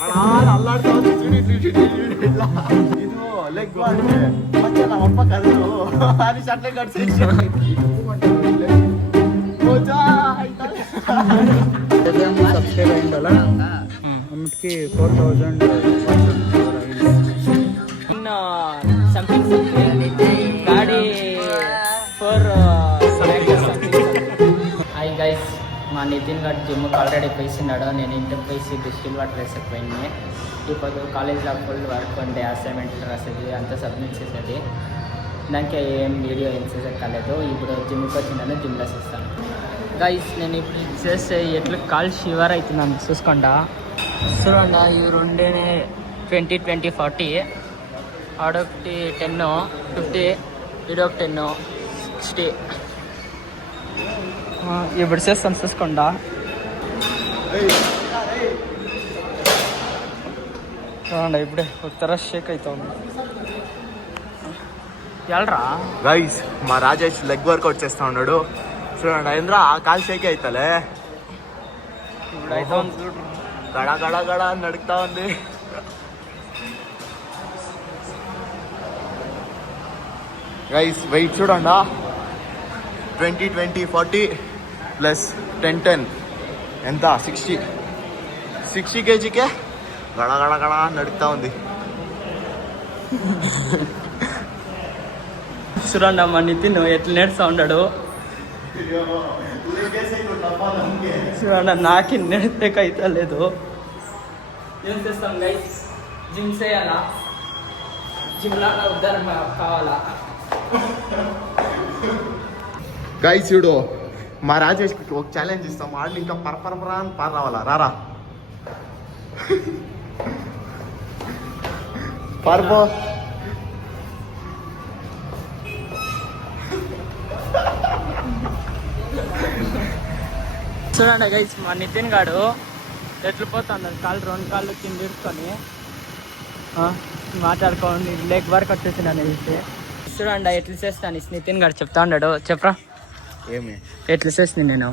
అల్లాడుతా ఉంది ఇట్లా ಇದು ಲೆಗ್ ಅಂದ್ರೆ ಮತ್ತೆ ನಮ್ಮ ಅಪ್ಪ ಕರೆದು ಅಲ್ಲಿ ಸಟ್ಲೆ ಕಟ್ಸಿ సబ్స్క్రైబ్ అయిందల అమ్మకి 4000 సంథింగ్ గాడి ఫర్ హాయ్ గైస్ మా నితిన్ గారు జిమ్కి ఆల్రెడీ పోయిస్తున్నాడు. నేను ఇంటికి పోయి డిస్టిల్ వాటర్ వేసకపోయింది. ఇప్పుడు కాలేజ్లో ఫుల్ వర్క్ ఉండే అసైన్మెంట్లు రాసేది అంతా సబ్మిట్ చేసేది. దానికి ఏం వీడియో ఏం చేసేది కాలేదు. ఇప్పుడు జిమ్కి వచ్చిందని జిమ్లో చేస్తాను. గైస్ నేను ఇప్పుడు చేస్తే ఎట్లా కాల్ షివర్ అవుతున్నాను చూసుకోండా. చూడండి ఇవి రెండేనే 20, 20, 40 ఆడొకటి 10, 50 ఇడొక 10, 60. ఇప్పుడు చేస్తాను చూసుకోండా. చూడండి ఇప్పుడే ఉత్తర షేక్ అవుతుంది. ఎల్రా గైస్ మా రాజేష్ లెగ్ వర్కౌట్ చేస్తా ఉన్నాడు. చూడండి ఏంద్రా ఆ కాలు షేక్ అవుతాలే. ఇప్పుడు అయితే చూడు గడ గడ గడ అని నడుపుతా ఉంది. గైస్ వెయిట్ చూడండి 20, 20, 40 ప్లస్ 10, 10 ఎంత 60 kgకే గడ గడ గడ అని నడుపుతా ఉంది. చూడండి అమ్మ నితిన్ ఎట్లా నేర్చుతా ఉన్నాడు. చూడండి నాకు నేర్పేకైతే లేదు. ఏం చేస్తాం గైస్, జిమ్ చేయాలా, జిమ్లో ఉద్దరం కావాలా. గైస్ చూడు మా రాజేష్కి ఒక ఛాలెంజ్ ఇస్తాం. వాళ్ళు ఇంకా పరపరపరా అని పార రావాలా. రారా పర్పో చూడండి గైస్ మా నితిన్ గాడు ఎట్లు పోతాడు. కాళ్ళు 2 కాళ్ళు కింద ఇరుకొని మాట్లాడుకోండి. లెగ్ వర్క్ వచ్చేసి నన్ను చూస్తే చూడండి ఎట్లు చేస్తాను నితిన్ గారు చెప్తా ఉన్నాడు. చెప్పరా ఏమి ఎట్లు చేస్తుంది నేను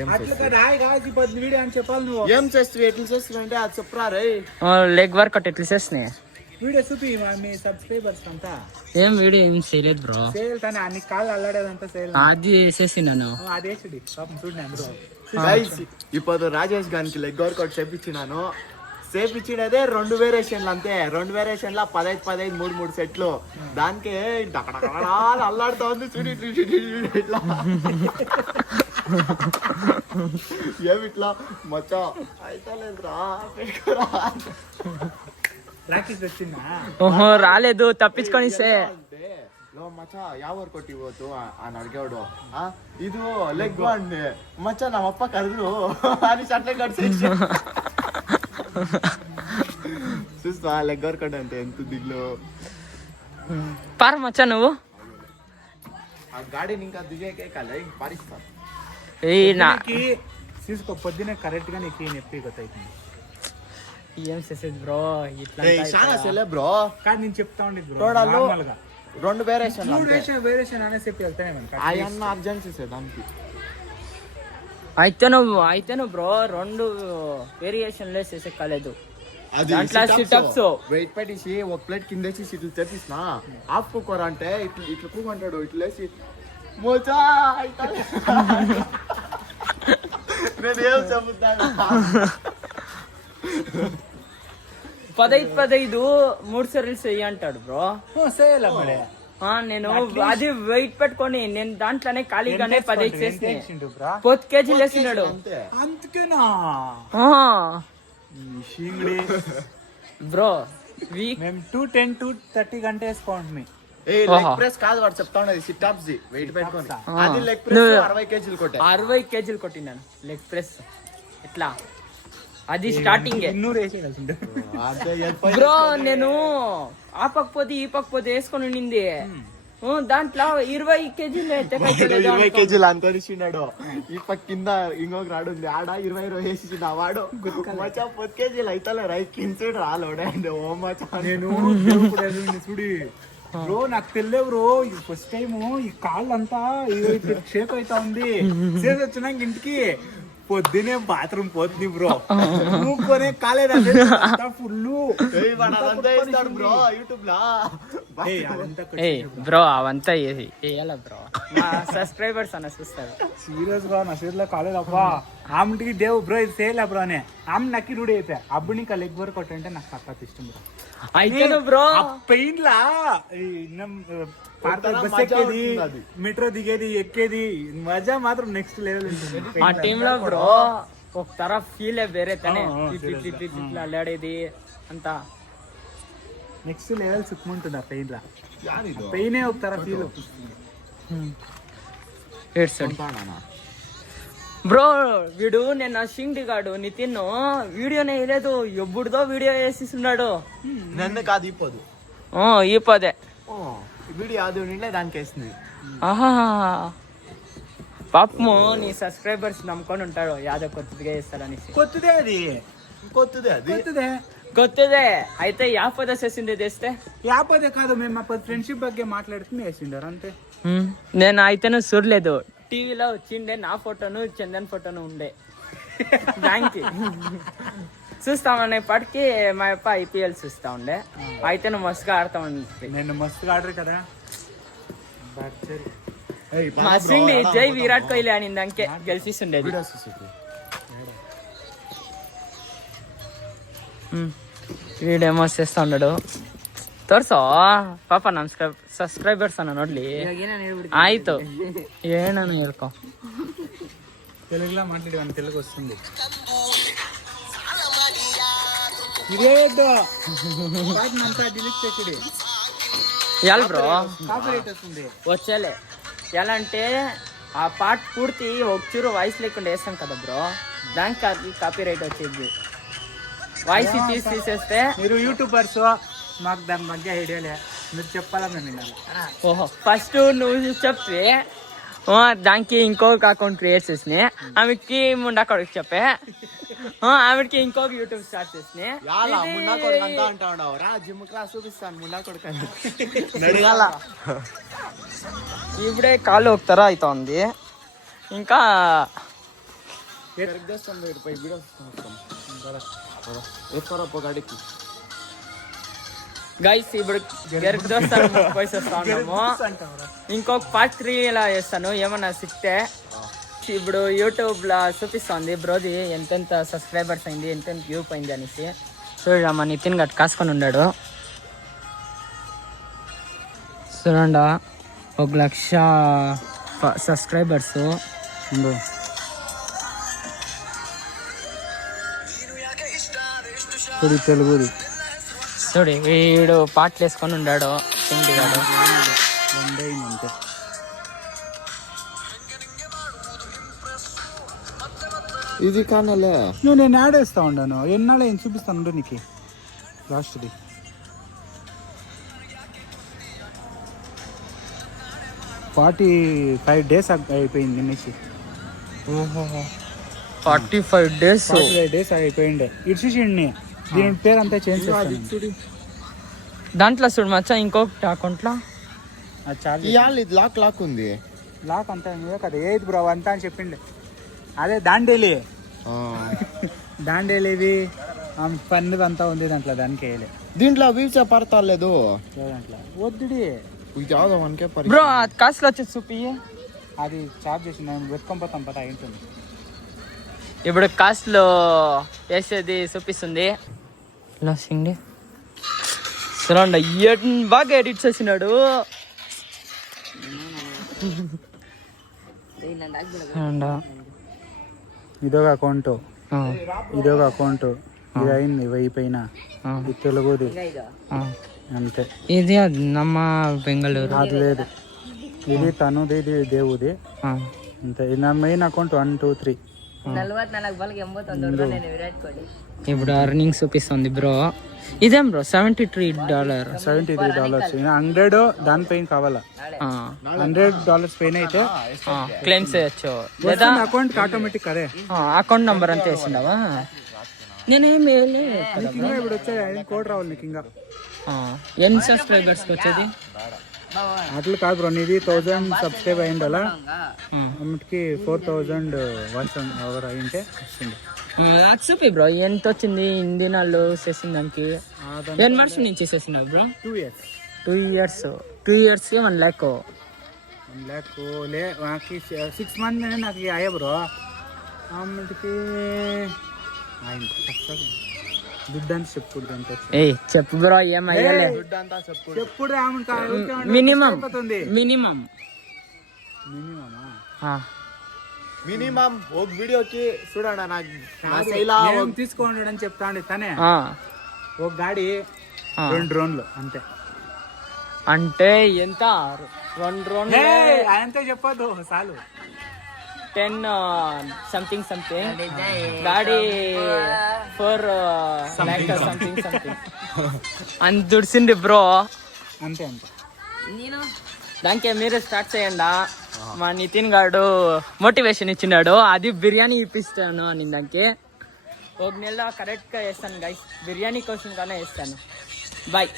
ఏం చేస్తావు ఎట్లా చేస్తావు అంటే అది చెప్పరా రే. లెగ్ వర్కౌట్ ఎట్లా చేస్తున్నాయి వీడియో చూపి మీ సబ్స్క్రైబర్స్ అంతా. ఏం వీడియో ఏం చేయలేదు బ్రో. చేయాలి అన్ని కాళ్ళు అల్లాడేదంతా చేయాలి. అది చేసినాను. అదే చూడి పాపం చూడండి అందరూ. ఇప్పుడు రాజేష్ గారికి లెగ్ వర్కౌట్ చేపించినాను. చేపించినదే 2 వేరియేషన్లు అంతే. 2 వేరియేషన్ల 15, 15, 3 సెట్లు. దానికే అల్లాడుతా ఉంది చూడు ఇట్లా. ఏమిట్లా మచ్చా అయితే లేదురా పెట్టుకోరా. ప్రాక్టీస్ వచ్చిందా? ఓహో రాలేదు తప్పించుకొని మచ్చా ಯಾವ ವರ್ಕೌಟ್ ಇವತ್ತು అని అడిగాడు. ಇದು లెగ్ అండి మచ్చా ನಮ್ಮ ಅಪ್ಪ ಕರೆದ್ರು అని షట్లే కట్సి చూస్తా లెగ్ వర్కౌట్ అంటే ఎంత దిగులు. పార మచ్చా నువ్వు ఆ గాడిని ఇంకా దిగేకే కాలే పారిస్తా. తీసుకో పొద్దునే కరెక్ట్ గా నీకు నొప్పి గొత్తైతుంది. ఏం చేసేది బ్రో ఇట్లా చాలా సెలే బ్రో. కానీ నేను చెప్తా ఉండేది బ్రో టోటల్ నార్మల్ గా 2 వేరియేషన్ అనే చెప్పి వెళ్తానే ఆయన అర్జెన్సీ దానికి. అయితే నువ్వు బ్రో 2 వేరియేషన్లు చేసే కాలేదు. దాంట్లో సిటప్స్ వెయిట్ పెట్టేసి ఒక ప్లేట్ కింద వేసి ఇట్లా తెప్పిస్తున్నా. ఆఫ్ కుక్కర్ అంటే ఇట్లా కూకుంటాడు ఇట్లా వేసి మోచా నేను ఏం చెబుతాను. 15 3 సార్లు చెయ్యి అంటాడు బ్రో. నేను అది వెయిట్ పెట్టుకొని నేను దాంట్లోనే ఖాళీగానే 15 చేసి 4 kg వేసినాడు. అందుకేనా బ్రో మేము 210, 230 గంట వేసుకోండి. లెగ్ ప్రెస్ కాదు వాడు చెప్తా ఉన్నది సిట్ అప్స్ వెయిట్ పెట్టుకొని. అది లెగ్ ప్రెస్ 60 kg కొట్టే 60 kg కొట్టినాను లెగ్ ప్రెస్. ఎట్లా అది స్టార్టింగ్ బ్రో. నేను ఆ పక్కపోతే ఈ పక్కపోతే వేసుకొని ఉండింది. దాంట్లో 20 kgలు 20 kgలు అనుకొనిచ్చినాడు. ఈ పక్క కింద ఇంకొక రాడు ఉంది ఆడ 20 వేసి వాడు మచ్చా 10 kgలు అవుతలే రైట్ కింద రాలోడే ఓ మచ్చా. నేను చూడి బ్రో నాకు తెలియదు బ్రో. ఫస్ట్ టైం ఈ కాళ్ళు అంతా షేక్ అవుతా ఉంది. చేసి వచ్చినాక ఇంటికి పొద్దునే బాత్రూమ్ పోతుంది బ్రో ఊరుకోనే కాలేదు ఫుల్ బ్రో యూట్యూబ్ లా బ్రో అవంతా వేయాల బ్రో సబ్స్క్రైబర్స్ అన్న చూస్తారు సీరియస్ గా నా సీరియల్ కాలేదు అబ్బా ఆమెకి దేవు బ్రో ఇది చేయలే బ్రో అని ఆమె నక్కి రూఢి అయిపోయా అప్పుడు ఇంకా లెగ్ వర్క్ ఒకటి అంటే నాకు తక్కువ ఇష్టం బ్రో అయితే బ్రో పెయిన్ లా బస్ ఎక్కేది మెట్రో దిగేది ఎక్కేది మజా మాత్రం నెక్స్ట్ లెవెల్ ఉంటుంది ఆ టీమ్ లో బ్రో ఒక తర ఫీల్ వేరే తనే అల్లాడేది అంతా నెక్స్ట్ లెవెల్ సుఖముంటుంది ఆ పెయిన్ లా పెయిన్ ఒక తర ఫీల్ బ్రో వీడు నేను షింగ్డి గాడు నితిన్ వీడియోనే వేయలేదు ఎప్పుడుదో వీడియో వేసిస్తున్నాడు నన్ను కాదు ఇప్పదు ఈ పదే వీడియో అది ఉండే దానికి వేసింది ఆహా పాపము నీ సబ్స్క్రైబర్స్ నమ్ముకొని ఉంటాడు యాదో కొత్తదిగా వేస్తాడని కొత్తదే అయితే యాపద చేసిండే తెస్తే యాపదే కాదు మేము మా ఫ్రెండ్షిప్ ಬಗ್ಗೆ మాట్లాడుతూ వేసిండారు అంతే నేను అయితేనే చూడలేదు టీవీలో వచ్చిండే నా ఫోటోను చందన్ ఫోటోను ఉండే దానికి చూస్తామనే పాటికి మా అప్ప ఐపీఎల్ చూస్తా ఉండే అయితే నువ్వు మస్తుగా ఆడతా ఉండే నేను మస్తుగా ఆడరు కదా మా సిండి జై విరాట్ కోహ్లీ అనింది అంకే గెలిచిస్తుండేది వీడేమో చేస్తా ఉన్నాడు ತೋರ್ಸೋ ಪಾಪ ನಮ್ ಸಬ್ಸ್ಕ್ರೈಬರ್ಸ್ ಅನ್ನ ನೋಡ್ಲಿ ಆಯ್ತು ಏನನ್ನು ಹೇಳ್ಕೊ తెలుగులో మాట్లాడి తెలుగు వస్తుంది ఇదేదో పాటనంతా డిలీట్ చేసిడి ఎల్ బ్రో కాపీరైట్ వస్తుంది వచ్చేలే ఎలా అంటే ఆ పాట పూర్తి ఒకచూరు వాయిస్ లేకుండా వేస్తాం కదా బ్రో దానికి కాపీరైట్ వచ్చేది వాయిస్ తీసేస్తే మీరు యూట్యూబర్స్ మాకు దాని మధ్య ఐడియాలే మీరు చెప్పాలా మేము వినాలి ఓహో ఫస్ట్ నువ్వు చెప్తే దానికి ఇంకొక అకౌంట్ క్రియేట్ చేసినాయి ఆమెకి ముండా కొడుకు చెప్పే ఆమెకి ఇంకొక యూట్యూబ్ స్టార్ట్ చేసినాయి జిమ్ క్లాస్ చూపిస్తాను ముండా కొడుకు ఇప్పుడే కాళ్ళు ఒకతరా అవుతుంది ఇంకా గైస్ ఇప్పుడు గెరకు దోస్తాను పోయిస్తా ఉన్నాము ఇంకొక పార్ట్ 3 ఇలా చేస్తాను ఏమన్నా సిక్తే ఇప్పుడు యూట్యూబ్ లో చూపిస్తుంది బ్రోది ఎంతెంత సబ్స్క్రైబర్స్ అయింది ఎంతెంత వ్యూ పోయింది అనేసి చూడ మా నితిన్ గట్ కాసుకొని ఉన్నాడు చూడండి 1,00,000 సబ్స్క్రైబర్స్ తెలుగుది చూడు వీడు పాటలు వేసుకొని ఉన్నాడు సింగి గాడు అంతే ఇది కానలే నేను యాడ్ వేస్తా ఉన్నాను ఎన్నాళ్ళు ఏం చూపిస్తాను నీకు లాస్ట్ది 45 days అయిపోయింది నిన్నేసి 45 days అయిపోయిండే ఇడ్చిచ్చిండి దీని పేరు అంతా చేంజ్ చేస్తాను దాంట్లో చూడు మచ్చా ఇంకొకటి అకౌంట్లో ఇది లాక్ ఉంది లాక్ అంతా కదా ఏది బ్రో అంతా అని చెప్పిండే అదే దాండేలివి పన్ను అంతా ఉంది దాంట్లో దానికి వేయలే దీంట్లో వీసా పడతాలేదు దాంట్లో వద్దుడి బ్రో అది కాసులో వచ్చి చూపి అది చార్జ్ చేసి నేను వెతుకొని పట అయింటుంది ఇప్పుడు కాస్ట్లో వేసేది చూపిస్తుంది లాసింగ్ చూడండి బాగా ఎడిట్ చేసినాడు ఇదొక అకౌంట్ ఇది అయింది 1000 పైన ఇది తెలుగుది అంతే ఇది నమ్మ బెంగళూరు అది లేదు ఇది తనుది ఇది దేవుది అంతే ఇది నా మెయిన్ అకౌంట్ 1 2 3 ఇప్పుడు అర్నింగ్స్ చూపిస్తుంది బ్రో ఇదేం బ్రో $73 100 దానిపైన కావాలా $100 పైన అయితే క్లెయిమ్స్ చేయొచ్చు లేదా అకౌంట్ ఆటోమేటిక్ అదే అకౌంట్ నంబర్ అంతా వేసిండవా నేనేం ఇప్పుడు వచ్చే కోడ్ రావాలి నీకు ఇంకా ఎన్ని సబ్స్క్రైబర్స్కి వచ్చేది అట్లా కాదు బ్రో, నీది 1000 సబ్స్క్రైబ్ అయిండాలా, అమ్మకి 4000 వాచ్ అవర్ అయింటే వస్తుంది. చూపి బ్రో ఎంత వచ్చింది ఇన్ని నాళ్ళు చేసిన దానికి. ఎన్ని మంత్స్ నుంచి చేస్తున్నావు bro? 2 years. 2 years 1 lakh. 1 lakh లే నాకు 6 months నాకు అయ్యా బ్రో. అమ్మకి దుడ్డు అంతా చెప్పుడు అంతా చెప్పు బ్రో ఏమయ్యాలే చెప్పుడు మినిమం మినిమం ఒక వీడియోకి చూడండి నాకు తీసుకోండి అని చెప్తా అండి తనే. ఒక గాడి 2 డ్రోన్లు అంతే. అంటే ఎంత 2 డ్రోన్లు అంతే చెప్పదు చాలు. 10 something గాడి 4 lakh something అంత దుడిసింది బ్రో. అంతే దానికే మీరే స్టార్ట్ చేయండి. మా నితిన్ గారు మోటివేషన్ ఇచ్చినాడు, అది బిర్యానీ ఇప్పిస్తాను అని. దానికి 1 నెల కరెక్ట్గా వేస్తాను గైస్, బిర్యానీ కోసం కానీ వేస్తాను. బాయ్.